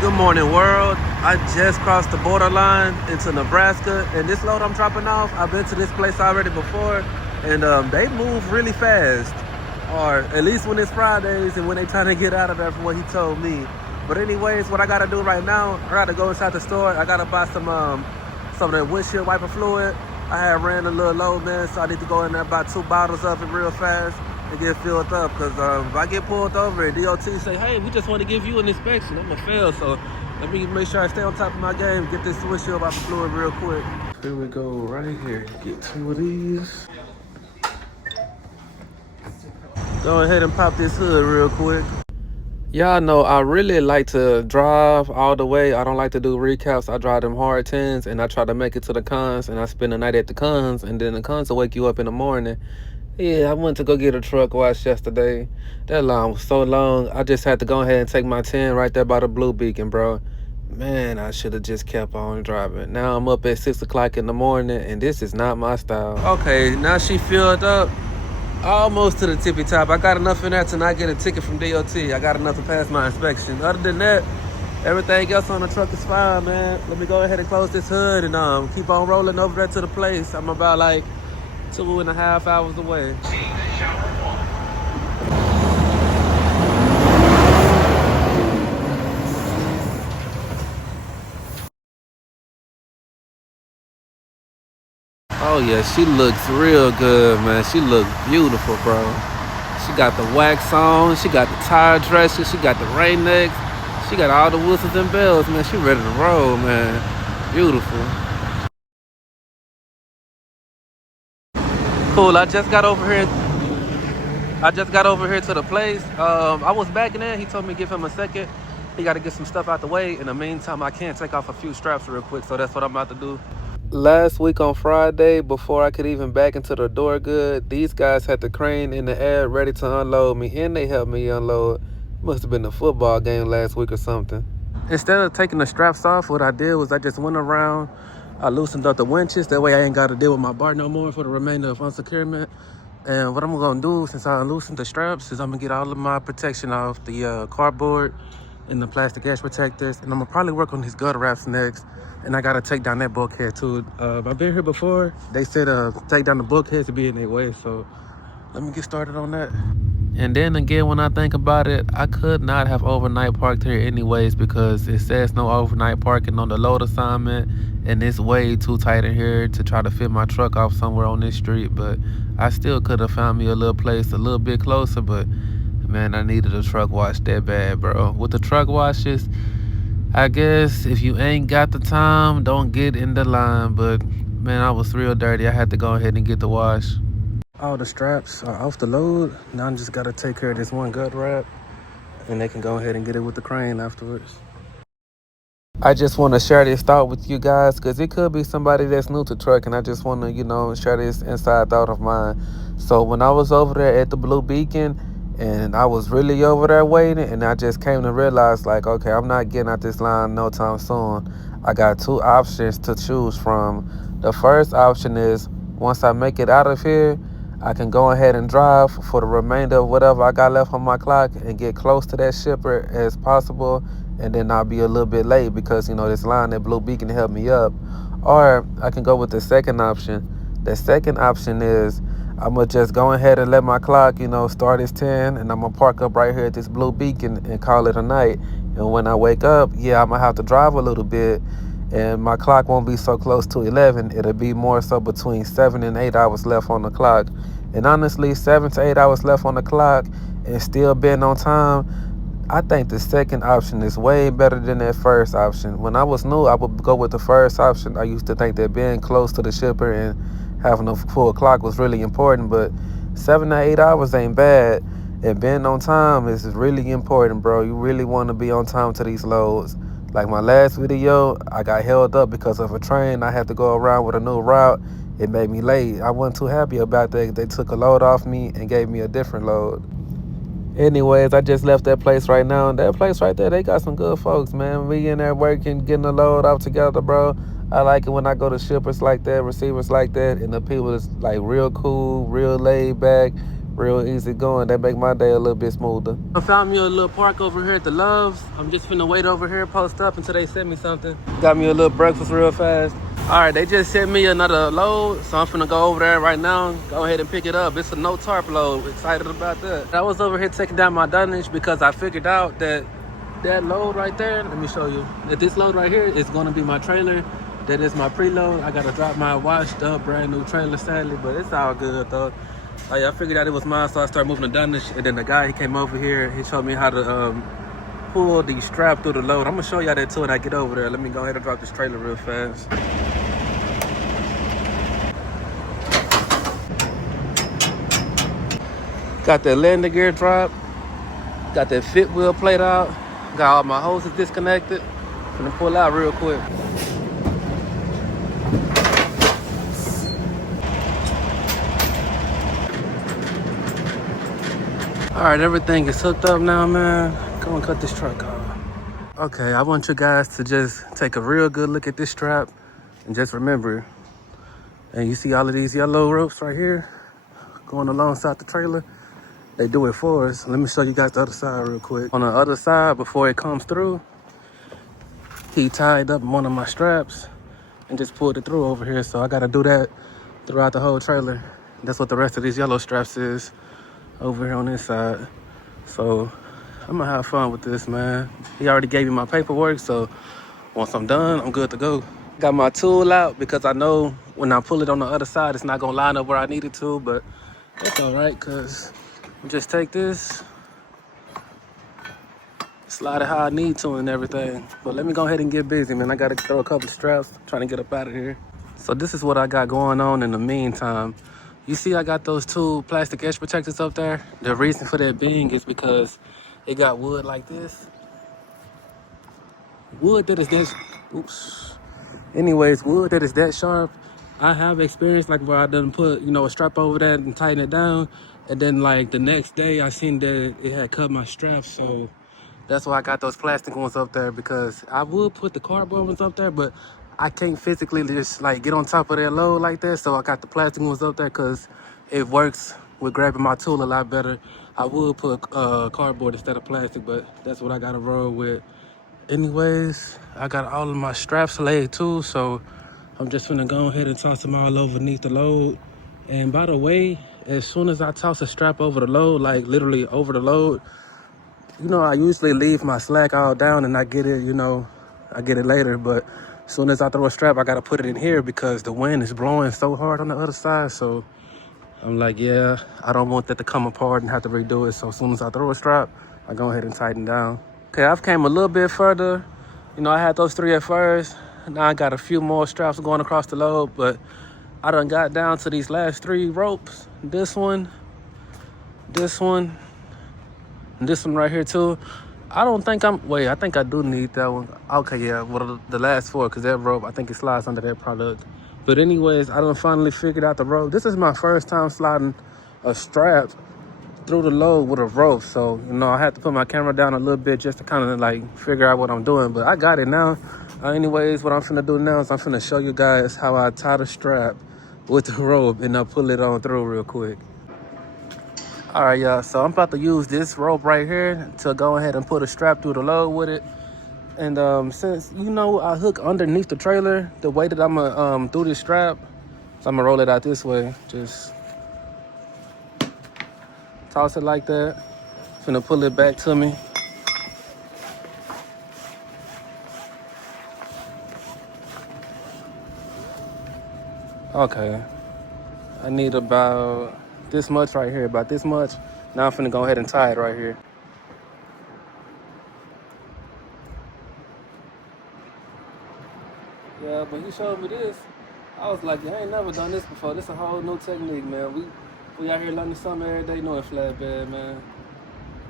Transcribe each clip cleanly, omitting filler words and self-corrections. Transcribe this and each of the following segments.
Good morning, world. I just crossed the borderline into Nebraska, and this load I'm dropping off, I've been to this place already before, and they move really fast, or at least when it's Fridays and when they trying to get out of there from what he told me. But anyways, what I gotta do right now, I gotta go inside the store. I gotta buy some of that windshield wiper fluid. I had ran a little low, man, so I need to go in there buy 2 bottles of it real fast and get filled up, because if I get pulled over and DOT say, hey, we just want to give you an inspection, I'm gonna fail. So let me make sure I stay on top of my game, get this windshield wiper fluid real quick. Here we go, right here. Get 2 of these. Go ahead and pop this hood real quick. Y'all know I really like to drive all the way. I don't like to do recaps. I drive them hard 10s and I try to make it to the cons, and I spend the night at the cons, and then the cons will wake you up in the morning. Yeah, I went to go get a truck wash yesterday. That line was so long. I just had to go ahead and take my 10 right there by the blue beacon, bro. Man, I should have just kept on driving. Now I'm up at 6 o'clock in the morning, and this is not my style. Okay, now she filled up. Almost to the tippy top. I got enough in there to not get a ticket from DOT. I got enough to pass my inspection. Other than that, everything else on the truck is fine, man. Let me go ahead and close this hood and keep on rolling over there to the place. I'm about like 2.5 hours away. Oh yeah, she looks real good, man. She looks beautiful, bro. She got the wax on, she got the tire dresser, she got the rain necks, she got all the whistles and bells, man. She ready to roll, man. Beautiful. Cool, I just got over here to the place. I was backing in. He told me to give him a second. He got to get some stuff out the way. In the meantime, I can't take off a few straps real quick, so that's what I'm about to do. Last week on Friday, before I could even back into the door good, these guys had the crane in the air ready to unload me, and they helped me unload. Must have been a football game last week or something. Instead of taking the straps off, what I did was I just went around, I loosened up the winches. That way I ain't got to deal with my bar no more for the remainder of unsecurement. And what I'm gonna do, since I loosened the straps, is I'm gonna get all of my protection off the cardboard and the plastic edge protectors, and I'm gonna probably work on these gutter wraps next. And I gotta take down that bulkhead too. I've been here before. They said take down the bulkhead to be in their way, so let me get started on that. And then again, when I think about it, I could not have overnight parked here anyways, because it says no overnight parking on the load assignment, and it's way too tight in here to try to fit my truck off somewhere on this street. But I still could have found me a little place a little bit closer, but man, I needed a truck wash that bad, bro. With the truck washes, I guess if you ain't got the time, don't get in the line. But man, I was real dirty. I had to go ahead and get the wash. All the straps are off the load. Now I just gotta take care of this one gut wrap, and they can go ahead and get it with the crane afterwards. I just want to share this thought with you guys, because it could be somebody that's new to trucking. I just want to, share this inside thought of mine. So when I was over there at the Blue Beacon, and I was really over there waiting, and I just came to realize, like, okay, I'm not getting out this line no time soon. I got 2 options to choose from. The first option is, once I make it out of here, I can go ahead and drive for the remainder of whatever I got left on my clock and get close to that shipper as possible, and then I'll be a little bit late because, this line at Blue Beacon helped me up. Or I can go with the second option. The second option is I'm going to just go ahead and let my clock, start as 10, and I'm going to park up right here at this Blue Beacon and call it a night. And when I wake up, yeah, I'm going to have to drive a little bit, and my clock won't be so close to 11. It'll be more so between 7 and 8 hours left on the clock. And honestly, 7 to 8 hours left on the clock and still being on time, I think the second option is way better than that first option. When I was new, I would go with the first option. I used to think that being close to the shipper and having a full clock was really important, but 7 to 8 hours ain't bad. And being on time is really important, bro. You really want to be on time to these loads. Like my last video, I got held up because of a train. I had to go around with a new route. It made me late. I wasn't too happy about that. They took a load off me and gave me a different load. Anyways, I just left that place right now. And that place right there, they got some good folks, man. We in there working, getting the load off together, bro. I like it when I go to shippers like that, receivers like that, and the people is like real cool, real laid back, real easy going. That make my day a little bit smoother. I found me a little park over here at the Loves. I'm just finna wait over here, post up until they send me something. Got me a little breakfast real fast. All right, they just sent me another load, so I'm finna go over there right now. Go ahead and pick it up. It's a no tarp load. Excited about that. I was over here taking down my dunnage because I figured out that load right there, let me show you, that this load right here is gonna be my trailer. That is my preload. I gotta drop my washed up brand new trailer sadly, but it's all good though. Oh yeah, I figured out it was mine, so I started moving the dunnage, and then the guy, he came over here, he showed me how to pull the strap through the load. I'm gonna show y'all that too when I get over there. Let me go ahead and drop this trailer real fast. Got that landing gear drop. Got that fit wheel plate out. Got all my hoses disconnected. Gonna pull out real quick. All right, everything is hooked up now, man. Go and cut this truck off. Okay, I want you guys to just take a real good look at this strap and just remember, and you see all of these yellow ropes right here going alongside the trailer? They do it for us. Let me show you guys the other side real quick. On the other side, before it comes through, he tied up one of my straps and just pulled it through over here. So I gotta do that throughout the whole trailer. That's what the rest of these yellow straps is over here on this side. So I'm gonna have fun with this, man. He already gave me my paperwork, so once I'm done, I'm good to go. Got my tool out because I know when I pull it on the other side, it's not gonna line up where I need it to, but that's all right, cause just take this, slide it how I need to and everything. But let me go ahead and get busy, man. I gotta throw a couple of straps, trying to get up out of here. So this is what I got going on in the meantime. You see I got those two plastic edge protectors up there. The reason for that being is because it got wood like this. Wood that is that, oops. Anyways, wood that is that sharp. I have experience like where I done put, a strap over that and tighten it down. And then like the next day I seen that it had cut my strap. So that's why I got those plastic ones up there, because I would put the cardboard ones up there, but I can't physically just like get on top of that load like that. So I got the plastic ones up there because it works with grabbing my tool a lot better. I would put cardboard instead of plastic, but that's what I got to roll with. Anyways, I got all of my straps laid too, so I'm just gonna go ahead and toss them all over beneath the load. And by the way, as soon as I toss a strap over the load, like literally over the load, I usually leave my slack all down and I get it, I get it later. But as soon as I throw a strap, I gotta put it in here because the wind is blowing so hard on the other side. So I'm like, yeah, I don't want that to come apart and have to redo it. So as soon as I throw a strap, I go ahead and tighten down. Okay, I've came a little bit further. I had those 3 at first. Now I got a few more straps going across the load, but I done got down to these last 3 ropes. This one, and this one right here too. I don't think I think I do need that one. Okay, yeah, well, the last 4, because that rope, I think it slides under that product. But anyways, I done finally figured out the rope. This is my first time sliding a strap through the load with a rope. So, I had to put my camera down a little bit just to kind of like figure out what I'm doing. But I got it now. Anyways, what I'm finna do now is I'm finna show you guys how I tie the strap with the rope and I'll pull it on through real quick. All right, y'all, so I'm about to use this rope right here to go ahead and put a strap through the load with it. And since, I hook underneath the trailer, the way that I'm gonna do this strap, so I'm gonna roll it out this way. Just toss it like that. Finna pull it back to me. Okay, I need about this much right here, about this much. Now I'm finna go ahead and tie it right here. Yeah, but he showed me this. I was like, I ain't never done this before. This a whole new technique, man. We out here learning something every day, doing flatbed, man.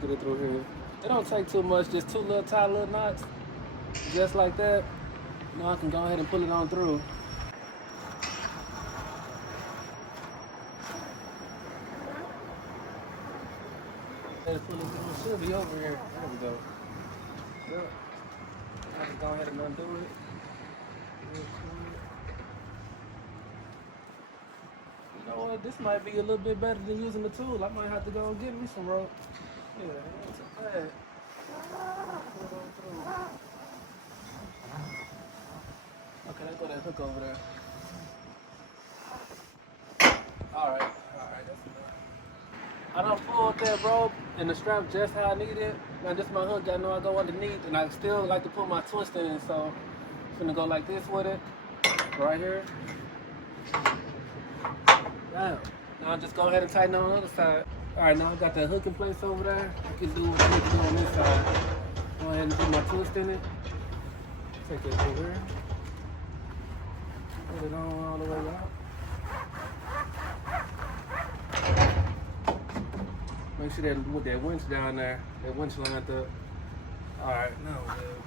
Get it through here. It don't take too much, just 2 little tight little knots. Just like that. I can go ahead and pull it on through. It should be over here. There we go. Yep. I can go ahead and undo it. know what? This might be a little bit better than using the tool. I might have to go and get me some rope. Yeah, that's too bad. Okay, let's go that hook over there. Alright, that's enough. I done pulled that rope and the strap just how I need it. Now this my hook, I know I go underneath, and I still like to put my twist in it, so I'm gonna go like this with it, right here. Now just go ahead and tighten on the other side. Alright, now I got that hook in place over there. I can do what I need to do on this side. Go ahead and put my twist in it. Take it over here. Put it on all the way out. Make sure that with that winch down there, that winch lined up. Alright, now we're good.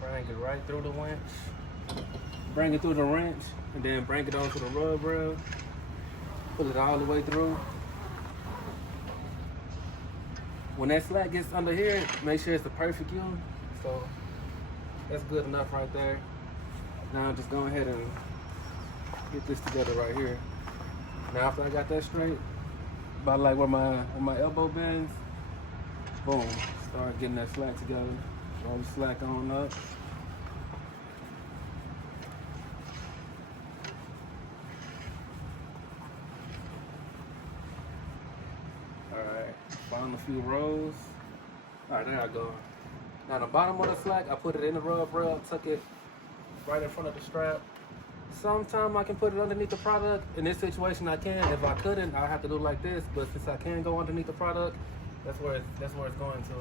Bring it right through the winch. Bring it through the wrench, and then bring it onto the rub rail. Pull it all the way through. When that slack gets under here, make sure it's the perfect U. So that's good enough right there. Now just go ahead and get this together right here. Now after I got that straight, about like where my elbow bends, boom, start getting that slack together. Roll the slack on up. Alright, found a few rows. Alright, there I go. Now the bottom of the slack, I put it in the rub rail, tuck it right in front of the strap. Sometimes I can put it underneath the product. In this situation I can. If I couldn't, I have to do it like this. But since I can go underneath the product, that's where it's going to.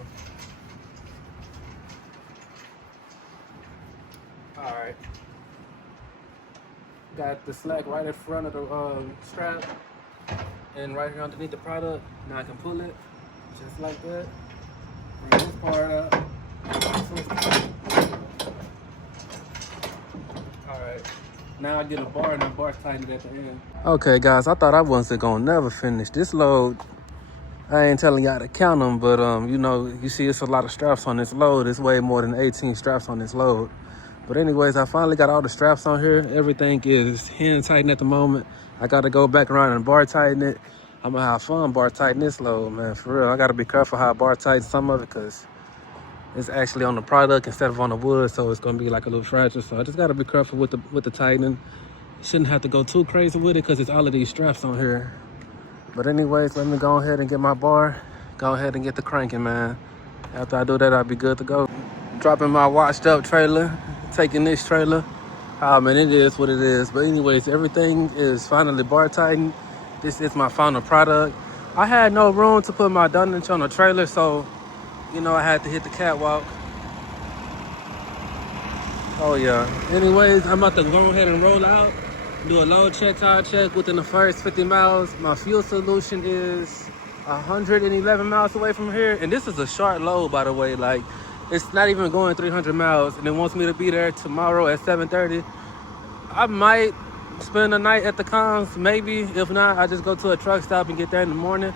Alright. Got the slack right in front of the strap and right here underneath the product. Now I can pull it just like that. Bring this part up. Alright. Now I get a bar and the bar's tightened at the end. Okay guys, I thought I wasn't gonna never finish this load. I ain't telling y'all to count them, but you know, you see it's a lot of straps on this load. It's way more than 18 straps on this load. But anyways, I finally got all the straps on here. Everything is hand tightened at the moment. I gotta go back around and bar tighten it. I'm gonna have fun bar tighten this load, man, for real. I gotta be careful how I bar tighten some of it because it's actually on the product instead of on the wood, so it's gonna be like a little fragile. So I just gotta be careful with the tightening. Shouldn't have to go too crazy with it because it's all of these straps on here. But anyways, let me go ahead and get my bar. Go ahead and get the cranking, man. After I do that, I'll be good to go. Dropping my washed up trailer, taking this trailer. Oh man, it is what it is. But anyways, everything is finally bar tightened. This is my final product. I had no room to put my dunnage on the trailer, so you know I had to hit the catwalk. Oh yeah. Anyways, I'm about to go ahead and roll out. Do a load check, tire check within the first 50 miles. My fuel solution is 111 miles away from here. And this is a short load, by the way. Like, it's not even going 300 miles. And it wants me to be there tomorrow at 7:30. I might spend the night at the cons, maybe. If not, I just go to a truck stop and get there in the morning.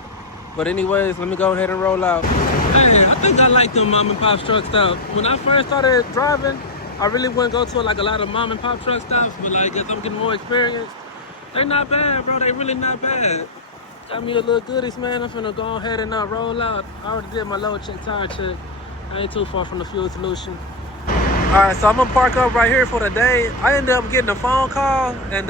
But anyways, let me go ahead and roll out. Hey, I think I like them mom and pop truck stops. When I first started driving, I really wouldn't go to like a lot of mom and pop truck stops, but like as I'm getting more experience, they're not bad, bro. They really not bad. Got me a little goodies, man. I'm finna go ahead and roll out. I already did my load check, tire check. I ain't too far from the fuel solution. All right, so I'm gonna park up right here for the day. I ended up getting a phone call, and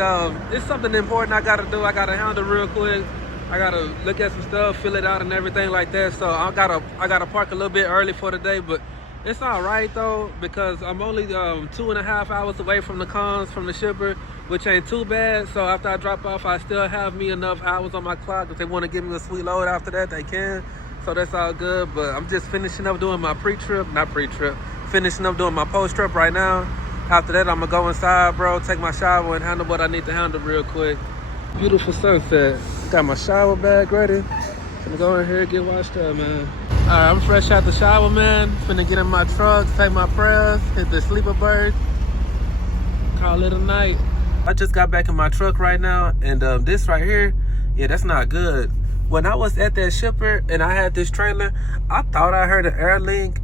it's something important I gotta do. I gotta handle real quick. I gotta look at some stuff, fill it out, and everything like that. So I gotta park a little bit early for the day, but it's all right though, because I'm only 2.5 hours away from the cons, from the shipper, which ain't too bad. So after I drop off, I still have me enough hours on my clock. If they want to give me a sweet load after that, they can. So that's all good. But I'm just finishing up doing my finishing up doing my post-trip right now. After that, I'm gonna go inside, bro, take my shower and handle what I need to handle real quick. Beautiful sunset. Got my shower bag ready. Gonna go in here and get washed up, man. All right, I'm fresh out the shower, man. Finna get in my truck, take my prayers, hit the sleeper bird, call it a night. I just got back in my truck right now, and this right here, yeah, that's not good. when I was at that shipper and I had this trailer, I thought I heard an air link.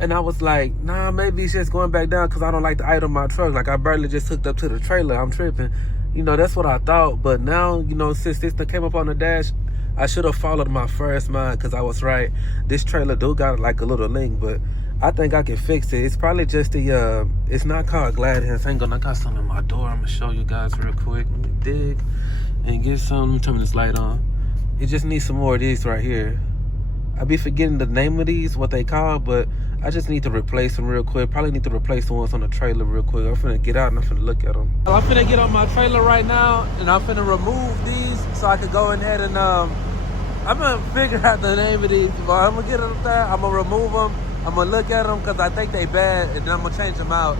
And I was like, nah, maybe it's just going back down because I don't like to idle my truck. Like, I barely just hooked up to the trailer. I'm tripping. You know, that's what I thought. But now, you know, since this thing came up on the dash, I should have followed my first mind because I was right. This trailer do got like a little link, but I think I can fix it. It's probably just the, it's not called glad hands. Hang on, I got something in my door. I'm going to show you guys real quick. Let me dig and get some. Turn this light on. It just needs some more of these right here. I be forgetting the name of these, what they call, but I just need to replace them real quick. Probably need to replace the ones on the trailer real quick. I'm finna get out and I'm finna look at them. I'm finna get on my trailer right now, and I'm finna remove these so I can go ahead and, I'm gonna figure out the name of these. But I'm gonna get them there, I'm gonna remove them, I'm gonna look at them because I think they bad, and then I'm gonna change them out.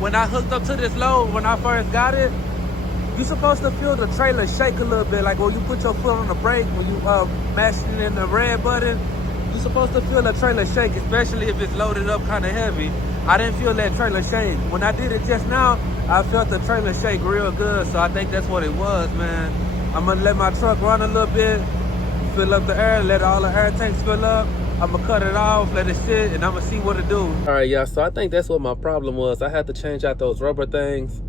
When I hooked up to this load, when I first got it, you're supposed to feel the trailer shake a little bit. Like when you put your foot on the brake, when you mash it in the red button, you're supposed to feel the trailer shake, especially if it's loaded up kind of heavy. I didn't feel that trailer shake. When I did it just now, I felt the trailer shake real good. So I think that's what it was, man. I'm gonna let my truck run a little bit, fill up the air, let all the air tanks fill up. I'm gonna cut it off, let it sit, and I'm gonna see what it do. All right, y'all, so I think that's what my problem was. I had to change out those rubber things.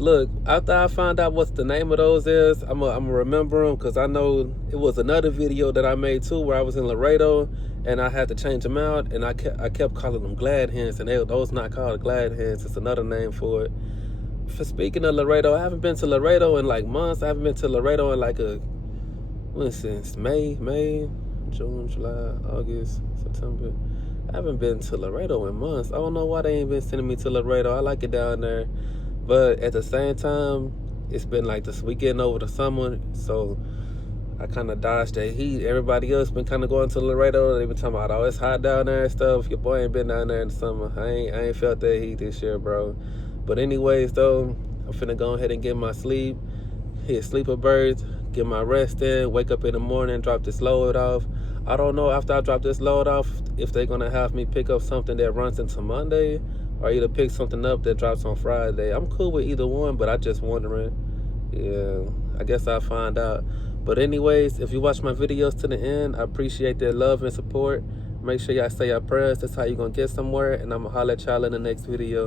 Look, after I find out what the name of those is, I'm gonna remember them because I know it was another video that I made too where I was in Laredo and I had to change them out, and I kept calling them glad hands, and those not called glad hands. It's another name for it. For speaking of Laredo, I haven't been to Laredo in like months. I haven't been to Laredo in like since May, June, July, August, September. I haven't been to Laredo in months. I don't know why they ain't been sending me to Laredo. I like it down there. But at the same time, it's been like this weekend over the summer, so I kind of dodged that heat. Everybody else been kind of going to Laredo. They been talking about, oh, it's hot down there and stuff. Your boy ain't been down there in the summer. I ain't felt that heat this year, bro. But anyways, though, I'm finna go ahead and get my sleep, hit sleeper birds, get my rest in, wake up in the morning, drop this load off. I don't know after I drop this load off if they're gonna have me pick up something that runs into Monday or either pick something up that drops on Friday. I'm cool with either one, but I just wondering. Yeah, I guess I'll find out. But anyways, if you watch my videos to the end, I appreciate their love and support. Make sure y'all say your prayers. That's how you're gonna get somewhere. And I'm gonna holler at y'all in the next video.